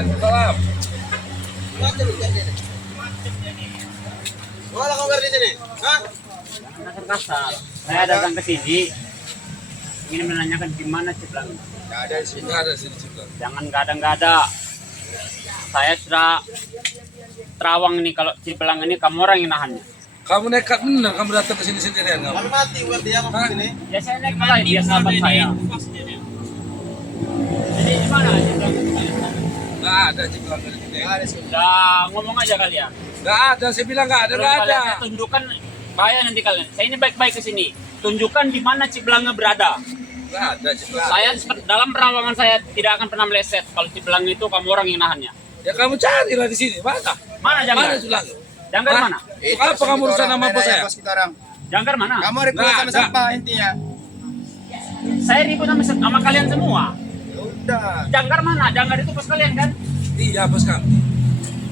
Waalaikumsalam. Wala kang di sini. Hah? Anak kasar. Saya datang ke sini ingin menanyakan di mana Ciplang. Nggak ada di sini. Nggak ada di sini Ciplang. Jangan nggak ada. Saya sudah terawang ini kalau Ciplang ini kamu orang yang nahannya. Kamu nekat bener kamu datang ke sini sendirian kamu. Kami mati buat dia kamu sini. Ya saya naik malah dia sahabat saya. Jadi di mana Ciplang? Nggak ada Ciplang di sini. Nggak ada sini. Udah ngomong aja kalian. Nggak ada, saya bilang nggak ada, Terus nggak ada. kalian saya tunjukkan bahaya nanti kalian. Saya ini baik-baik ke sini. Tunjukkan di mana Ciblangnya berada. Nggak ada Ciplang. Saya dalam perawangan saya tidak akan pernah meleset. Kalau Ciblang itu kamu orang yang nahannya. Ya kamu carilah di sini. Mana? Mana Janggar? Mana Ciplang? Janggar Hah? mana? Apa kamu urusan nama bos saya? Janggar mana? Kamu ribut Nggak sama ada. siapa intinya? Saya ribut sama kalian semua. Udah. Janggar mana? Janggar itu bos kalian kan? Iya bos kami.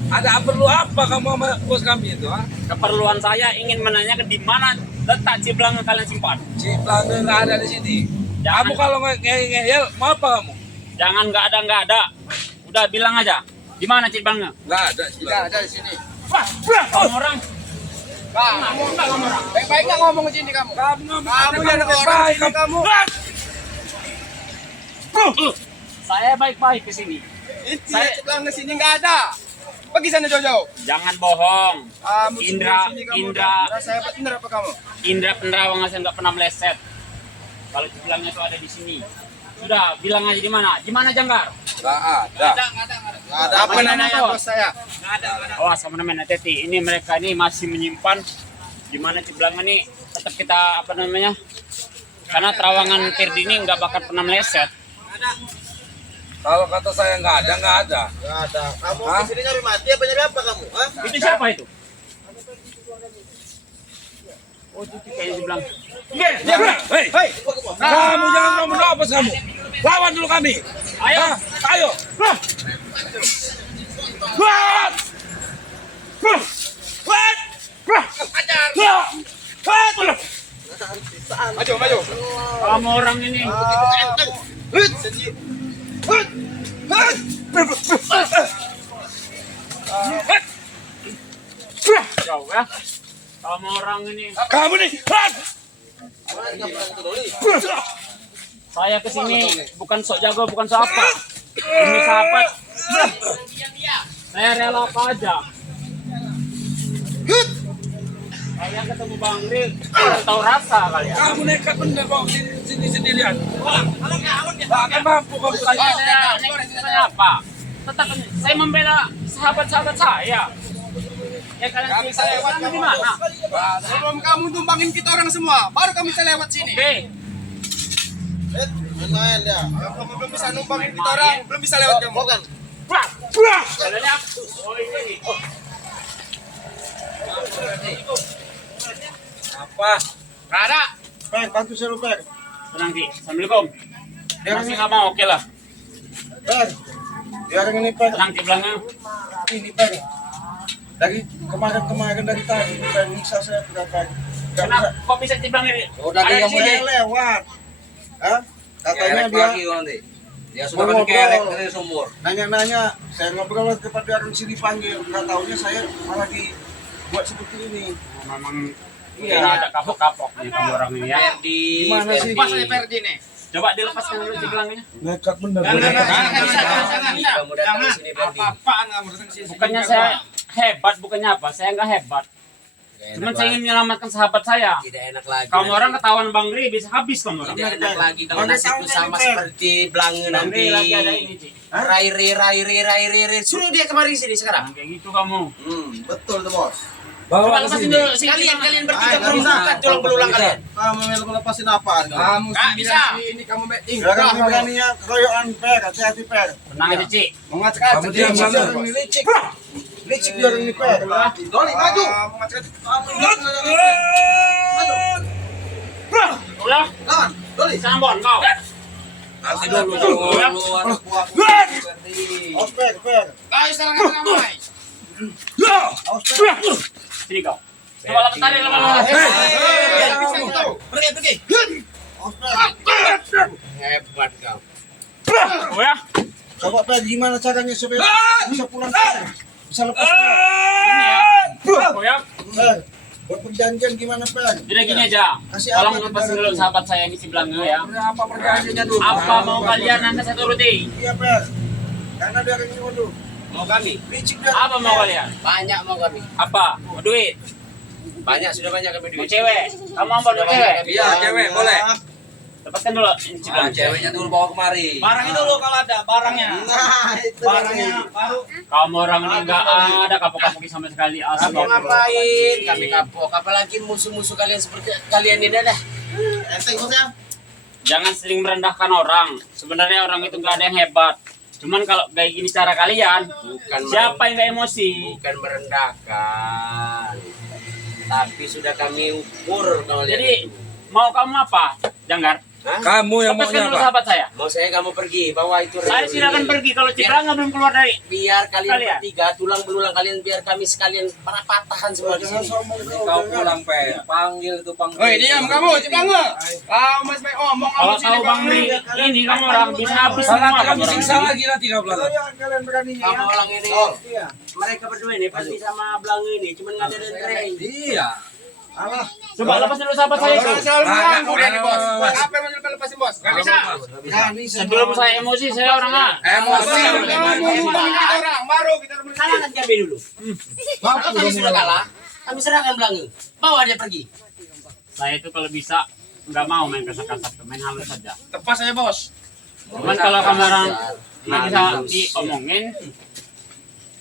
Ada perlu apa kamu sama bos kami itu? Ha? Keperluan saya ingin menanyakan di mana letak Ciblang yang kalian simpan. Ciplang nggak ada di sini. Jangan. Kamu kalau ngeyel, mau apa kamu? Jangan nggak ada. Udah bilang aja. Di mana Ciblangnya? Nggak ada Tidak Ciplang. ada di sini. Wah, kamu orang. Kamu orang. Baik-baik nggak ngomong ke sini kamu. Kamu ngomong Kamu ada jadi orang baik, sini kamu. Saya baik-baik ke sini. Intinya Ciplang ke sini nggak ada. Pergi sana jauh-jauh. Jangan bohong. Kamu Indra, sini kamu. Indra. Saya hebat Indra apa kamu? Indra penerawang saya nggak pernah meleset. Kalau Ciblangnya itu ada di sini. Sudah, bilang aja di mana? Di mana Janggar? Nggak ada. Nggak ada apa namanya bos saya? Oh, sama namanya Teti. Ini mereka ini masih menyimpan di mana Ciblangnya ini tetap kita apa namanya? Karena terawangan Firdi ini nggak bakal pernah meleset. Kalau kata saya nggak ada, nggak ada. Nggak ada. Kamu Hah? ke sini nyari mati apa nyari apa kamu? Hah? Itu siapa itu? Oh, itu kayaknya Ciblang. Hei, kamu jangan ngomong apa kamu. Lawan dulu kami. Ayo. Hah? Ayo. Hah? Hah? Hah? Hah? Hah? Hah? Maju, maju. Kamu orang ini. Jauh ya. Kamu orang ini. Kamu nih. Hah? Saya kesini bukan sok jago, bukan sok apa. Demi sahabat. Saya rela apa aja. Kalian ketemu Bang Ril, tahu rasa kalian. Kamu nekat bener bawa sini sendirian. Nggak akan mampu kamu Bukannya tanya. saya apa? Tetap saya membela sahabat-sahabat saya. Ya kalian Kami bisa lewat di kamu. mana? Sebelum kamu tumbangin kita orang semua, baru kami bisa lewat sini. Oke. Lumayan ya. Kamu belum bisa numpangin kita orang, belum bisa lewat kamu. Kan? Wah, kalian ya. Oh ini. Apa? Nggak ada. Per, bantu saya Per. Tenang Ki. Assalamualaikum. Masih nggak mau, oke lah. Per. Biar ini Per. Tenang Ciblangnya. Ini Per. Dari kemarin dari tadi Per bisa saya berapa? Kenapa? Kok bisa Ciblang ini? Udah Ada dia di sini. Saya lewat. Hah? Katanya Kerek dia lagi nanti. Dia sudah Mau kan kerek ngobrol. dari sumur. nanya-nanya, saya ngobrol kepada orang sini panggil, nggak taunya saya malah dibuat seperti ini. Memang Iya. iya ada kapok-kapok nih kamu orang ini ya. Di Gimana sih? Pas saya Ferdi nih. Coba dilepaskan dulu Ciblangnya. Nekat bener. Kamu datang di sini Ferdi. Apa-apaan kamu datang ke sini? Bukannya saya hebat, bukannya apa? Saya nggak hebat. Cuman saya ingin menyelamatkan sahabat saya. Tidak enak lagi. Kamu orang ketahuan Bang Ri bisa habis kamu orang. Tidak enak lagi kalau Mana nasibku tahu sama Fer? seperti Belange Bang nanti. Ri lagi ada ini, Ci. Rai. Suruh dia kemari sini sekarang. Kayak gitu kamu. Betul tuh bos. Coba Bawa ke lepasin sini. dulu Kalian bertiga nggak belum bisa. bukan tulang belulang kalian. Kamu lepasin apaan? Kamu Nggak bisa. Ini kamu betting. Jangan beraninya keroyokan Per, hati-hati Per. Tenang aja, Ci. Mengacak-acak Kamu diam licik sana. orang ini licik. Licik dia orang ini Per. Doli maju. Mengacak-acak. Ulah, Lawan, Doli. Sambon kau. Nanti dulu. Anak buah Ferdi. Awas Per, Per. Ayo sekarang kamu. Awas Per. Sini kau. Coba lepas tarik lepas. Pergi. Awas Per. Hebat kau. Oh ya. Coba Pak, gimana caranya supaya bisa pulang? Bisa lepas pulang? Ini ya. Koyak. Buat perjanjian gimana Pak? Jadi gini aja. Kasih Tolong apa lepasin kita dulu sahabat saya ini si Belangge ya. Apa perjanjiannya dulu? Apa mau kalian nanti saya turuti? Iya Pak. Karena dia ini waduh. Mau kami? Licik dia. Apa mau kalian? Banyak mau kami. Apa? Mau duit? Banyak, sudah banyak kami Mau duit. cewek? Kamu mau duit cewek? Iya, cewek boleh. Lepaskan dulu ini si Belangge. Ceweknya dulu bawa kemari. Barangnya dulu kalau ada barangnya. Nah, itu Barangnya baru. Kamu orang ini enggak ada kapok-kapok sama sekali asli. Kapok ngapain? Kami kapok. Apalagi musuh-musuh kalian seperti kalian ini dah. enteng bosnya. Jangan sering merendahkan orang. Sebenarnya orang itu enggak ada yang hebat. Cuman kalau kayak gini cara kalian, siapa yang enggak emosi? Bukan merendahkan. Tapi sudah kami ukur kalian. Jadi mau kamu apa? Janggar? Hah? Kamu yang Lepaskan maunya dulu apa? sahabat saya. Mau saya kamu pergi, bawa itu. Saya silakan pergi kalau Cipranga belum keluar dari. Biar kalian Kalian. bertiga tulang belulang kalian, biar kami sekalian para patahan semua di Jangan sini. sombong Kau pulang Pe, panggil itu panggil. Woi, diam kamu, Cipangga. Kau Mas Bay omong Kalau kamu sini tahu Bang Ri, ini kamu orang bisa habis semua Salah kamu kami orang. siksa lagi nanti kau pulang. Jangan kalian beraninya Kamu ya. orang ini, Iya. mereka berdua ini pasti sama Belangi ini, cuma ngadain tren. Iya. Alah. Coba lepas dulu sahabat saya itu. Selalu mengganggu dia nih, Bos. Bos. Apa yang mau lepasin, Bos? Enggak bisa. Nah, ini Sebelum saya emosi, saya orang A. Emosi. Orang baru kita Salahkan kami dulu. Kalau kami sudah kalah, kami serahkan Belangi. Bawa dia pergi. Saya itu kalau bisa nggak mau main kasar-kasar, main halus saja. tepas aja, Bos. Cuman kalau kamu orang nggak bisa diomongin,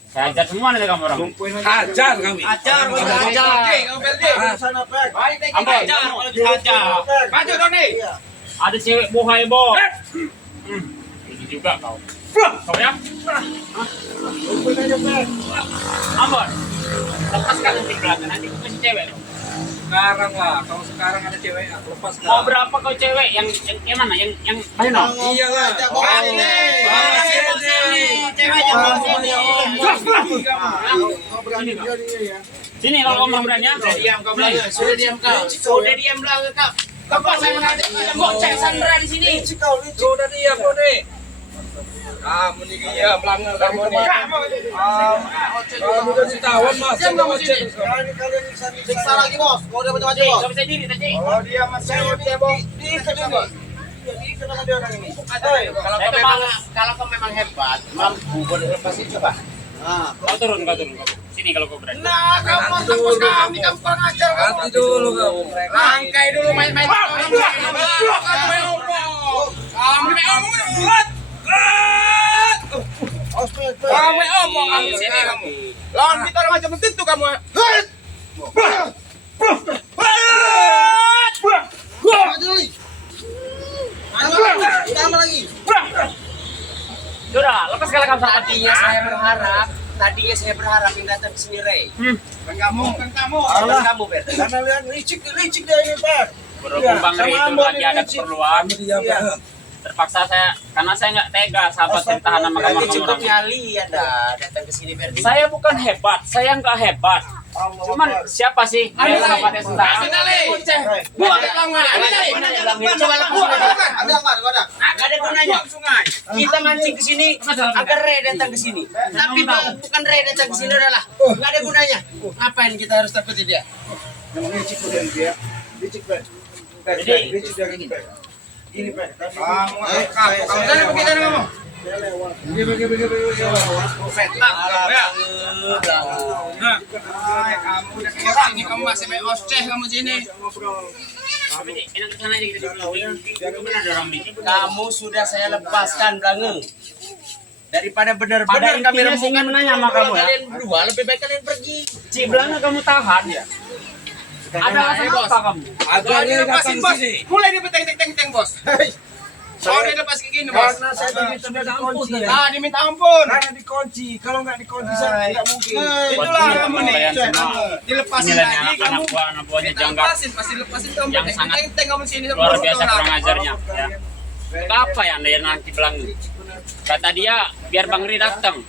saya ajar semua nanti kamu orang. Hajar kami. Ajar, Bos. Ajar. Oke, kamu berhenti. sana Pak. Baik, Ambon. ajar kalau dihajar. Maju, Doni. Iya. Ada cewek bohai bo. Itu juga kau. Kau ya? Kumpul aja Pak. Ambon. Lepaskan nanti belakang nanti kau kasih cewek. Sekarang lah, kalau sekarang ada cewek, aku lepas Mau berapa kau cewek? Yang mana? Yang ayo no. Iyalah. Bawa sini. Bawa sini. Ceweknya bawa sini. Kau berani dia ya. Sini kalau kamu berani ya. Diam kau Belangi. Sudah diam kau. Sudah diam Belangi kau. Tepas saya nanti. Gocek Sandra di sini. Licik kau, licik. Sudah diam kau nih. Kamu nih iya belangga kamu nih. Kamu kasih tawan mas. Diam kamu sini. Kalian Siksa lagi, Bos. Mau dia maju, Bos. Kau bisa diri tadi. Oh, dia masih dia, Bos. Diikat ini. Diikat sama dia orang ini. Kalau kau memang hebat, mampu boleh lepasin coba. Nah, Kau turun. Sini kalau kau berani. Nah, kamu tembus kami, kamu kurang ajar kamu. Hati dulu kamu. Rangkai dulu main-main. Kamu main omong. Kamu main omong. ospek Pak. Kamu main omong kamu sini kamu. Lawan kita orang macam tentu kamu. Tambah lagi. Sudah, lepas kalau kamu sahabat. Tadinya saya berharap yang datang ke sini Ray. Kan kamu. Bukan kamu Ber. Karena lihat licik dia ini Pak. Berhubung Bang Ri itu lagi ada keperluan, Diam Iya. Pak. terpaksa saya karena saya nggak tega sahabat saya tahan sama kamu Cukup orang. nyali ada datang ke sini Ber. Saya bukan hebat, saya nggak hebat. Cuman siapa sih yang sahabatnya sendiri? Buat ke pelanggan. Coba Gak ada gunanya. Kita mancing ke sini agar Ray datang ke sini. Tapi bukan Ray datang ke sini adalah nggak ada gunanya. Ngapain kita harus takutin dia? Memang licik dia. Licik Pak. Jadi- Licik dia ini Pak. Ini Pak. Kamu dari pergi dari kamu. Dia lewat. Kamu udah kayak sini, kamu masih main oceh kamu sini. Enak kesana aja kita dulu. Benar ada orang bikin. Kamu sudah saya lepaskan Belangeng. Daripada Pada benar-benar kami intinya saya ingin menanya sama kamu ya. Kalian berdua lebih baik kalian pergi. Ciblana kamu tahan ya. Ada alasan Bos. apa kamu? Agar dia datang Dilepasin, Bos. sini. Mulai dia teng-teng, Bos. Oh, dia lepas kayak gini, Bos. Karena saya tadi sudah dikunci. Diminta ampun. Karena dikunci. Kalau nggak dikunci saya tidak mungkin. Itulah Buat kamu nih. kalian semua. Dilepasin Inilah lagi anak kamu. buahnya janggal Pasti lepasin kamu. Yang sangat Teng-teng kamu sini. luar biasa kurang ajarnya ya. Apa yang dia nanti bilang? Kata dia biar Bang Ri datang.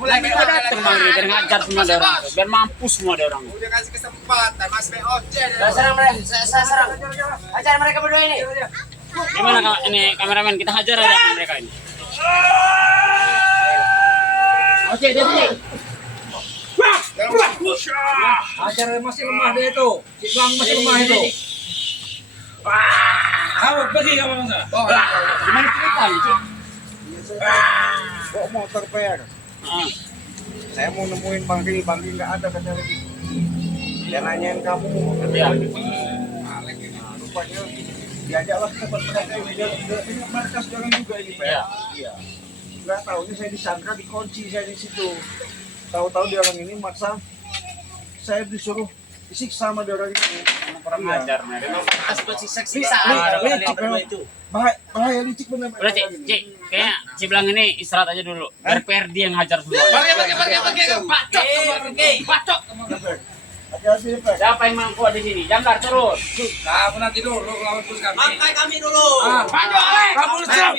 Mulai Nanti dia datang Bang Ri biar ngajar semua dia orang, biar mampus semua dia orang. Udah kasih kesempatan, Mas main oceh. Saya serang mereka, saya serang. Ajar mereka berdua ini. Gimana ini kameramen kita hajar aja mereka ini. Oke, dia sini. Ajar masih lemah dia itu. Si Bang masih lemah itu. Kamu pergi kamu masa? Gimana ceritanya, Cik? Bawa motor per. Saya mau nemuin Bang Ri nggak ada katanya lagi. Dia nanyain kamu. Ya. Rupanya diajaklah ke tempat ini markas jalan juga ini per. Iya. Nggak tahu ini saya disangka dikunci saya di situ. Tahu-tahu dia orang ini maksa saya disuruh disiksa sama dia orang ini. Kurang ajar, Memang pantas buat siksa-siksaan kalian berdua itu. Bahaya licik benar. Udah, Cik, kayaknya Ciblang ini istirahat aja dulu. Biar Perdi yang ngajar semua. Pergi. Bacok. Hati-hati per. Siapa yang mampu di sini? Jangkar terus. Kamu nanti dulu lawan terus kami. Pakai kami dulu. Kamu siap.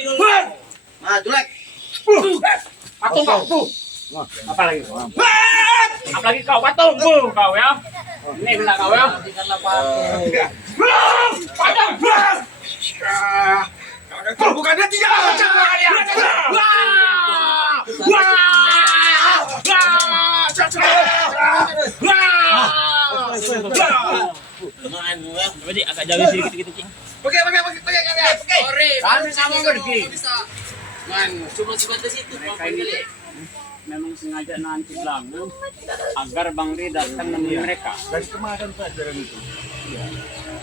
Nah, jelek. Patung kau. Apa lagi? Apalagi kau patung kau ya. Ini benar kau ya. Patung. Bukannya tidak. Jadi agak jauh sedikit gitu, Cik. Pergi. Kami sama pergi. Man, cuma sebatas itu. Mereka ini memang sengaja nanti Ciblang agar Bang Ri datang menemui mereka. Dari kemarin pelajaran itu. Iya.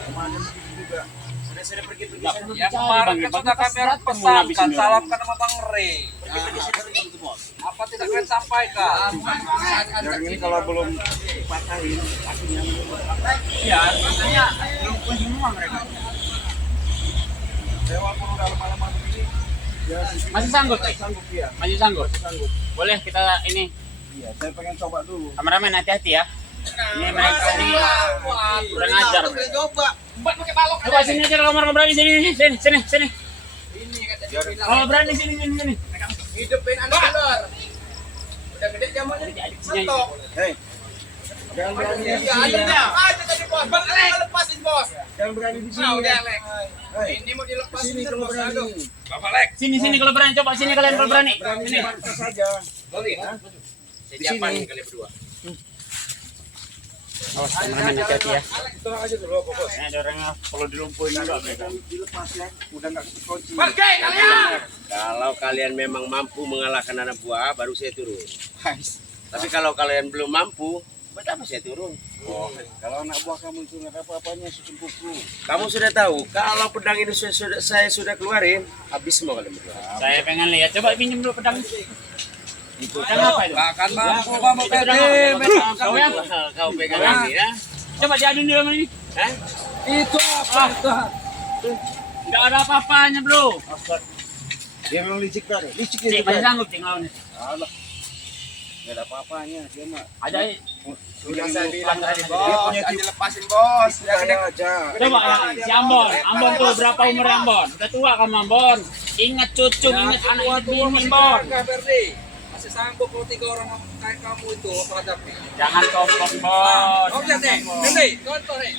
Kemarin juga. Sudah pergi Ya kemarin kan sudah kami pesankan salamkan sama Bang Re. Apa tidak kalian sampaikan? Yang ini kalau belum dipatahin, kakinya Iya, makanya belum punya semua mereka. saya walaupun udah lama-lama begini, ya Masih sanggup, Cik? sanggup ya. Masih sanggup? Boleh kita ini Iya, saya pengen coba dulu. kameramen hati-hati ya. Ini mereka ini kurang ajar. Coba. Pakai balok. Coba sini aja kalau mau berani sini. Ini kata bilang Kalau berani sini. hidupin anak telur. Udah gede zamannya mentok. Hei, jangan berani di Ya, sini. aja tadi bos. Bang lepasin bos. Jangan berani di sini. Nah, udah Lek. Hei, Ini mau dilepasin sini kalau bos. berani. Aduh. Bapak Lek. Sini kalau berani. Coba sini kalian kalau berani. Berani Sini. di markas saja. Siapa nih kali berdua? Awas kameramen hati-hati ya. Tenang aja dulu bos. Ini ada orang yang perlu dilumpuhin juga mereka. Dilepas ya, udah nggak kunci. Pergi kalian. Kalau kalian memang mampu mengalahkan anak buah, baru saya turun. Tapi kalau kalian belum mampu, buat apa saya turun? Oh, kalau anak buah kamu itu nggak ada apa-apanya secumpukku. Kamu sudah tahu, kalau pedang ini saya sudah keluarin, habis semua kalian berdua. Saya pengen lihat. Coba pinjam dulu pedang. Pedang apa itu? Akan mampu kamu Itu pedang Pede. apa? Kau ya? Kau pegang ini ya. Coba diadun di dalam ini. Hah? Itu apa? Enggak ada apa-apanya, Bro. Dia memang licik kan? Licik Cik, itu masih kan? sanggup Cik lawannya. Alah, nggak ada apa-apanya. Dia mah Ada sudah Saya bilang tadi Dia bos, punya aja tipe lepasin bos. Ya gede. saya aja. Coba ya, si Ambon. Ambon tuh berapa umur Ambon? Udah tua kamu Ambon. Ingat cucu, ingat anak bini Ambon. Perdi. Masih sanggup kalau 3 orang kayak kamu itu menghadapi. Jangan sombong, Bon. Oh lihat nih, nih, contoh nih.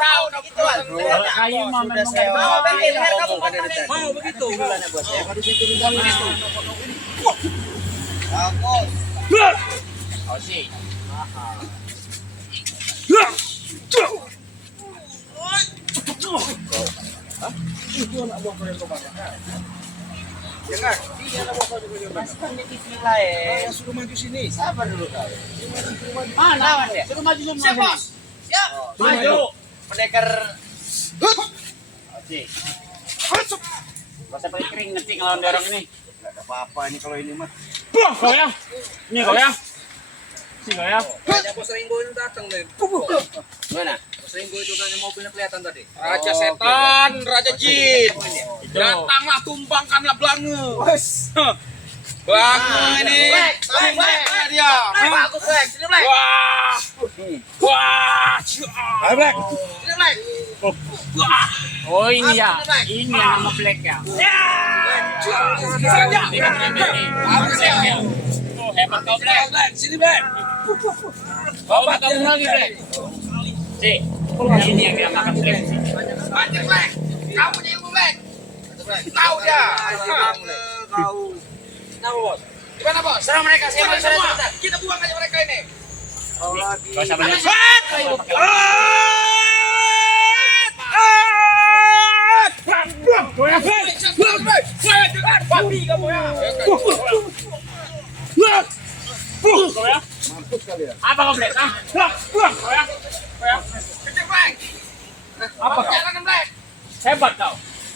Tahu dong gitu. Kalau kayu mah memang saya nggak ada. pergi, leher kamu Ngomong kan dari tadi. Mau begitu. Anak buah saya. Baru saya turun dari situ. Oh sih. Itu anak buah kalian kemana? Jangan. Iya anak buah kalian kemana? Saya suruh maju sini. Sabar dulu kau. Mana? Suruh maju semua sini. Siap. Maju. Pendekar Cik. Gak usah pakai keringet Cik ngelawan dorong ini. Nggak ada apa-apa ini kalau ini mah. Kau ya? Ini kau ya? Sini kau ya? Kayaknya bos Ringo itu datang nih. mana? Bos Ringo itu kan yang mobilnya kelihatan tadi. Raja setan, raja jin. Itu. Datanglah tumbangkanlah Belange. Belange ini. Tumbangkan dia. Bagus, Lek. Sini, Lek. Wah. Wah. Ayo, Black. Sini, Lek. Oh ini ya. Ini yang nama Black ya. Oh hebat kau Black. Sini Black. Kau bakal lagi Black. Cik. Ini yang dia makan Black. Banyak, Lek. Kamu punya ilmu, Lek. Tahu dia. Kenapa bos? Gimana bos? Serang mereka, saya mau Semua. sebentar. Kita buang aja mereka ini. Gak usah banyak. Mampus kalian. Apa komplit? Ah, Kecil Black. apa kau? Jangan Black. Hebat kau.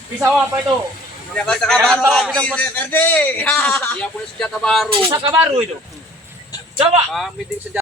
Pisau apa itu? Dia punya senjata baru. Pusaka baru itu. Coba. Kami di senjata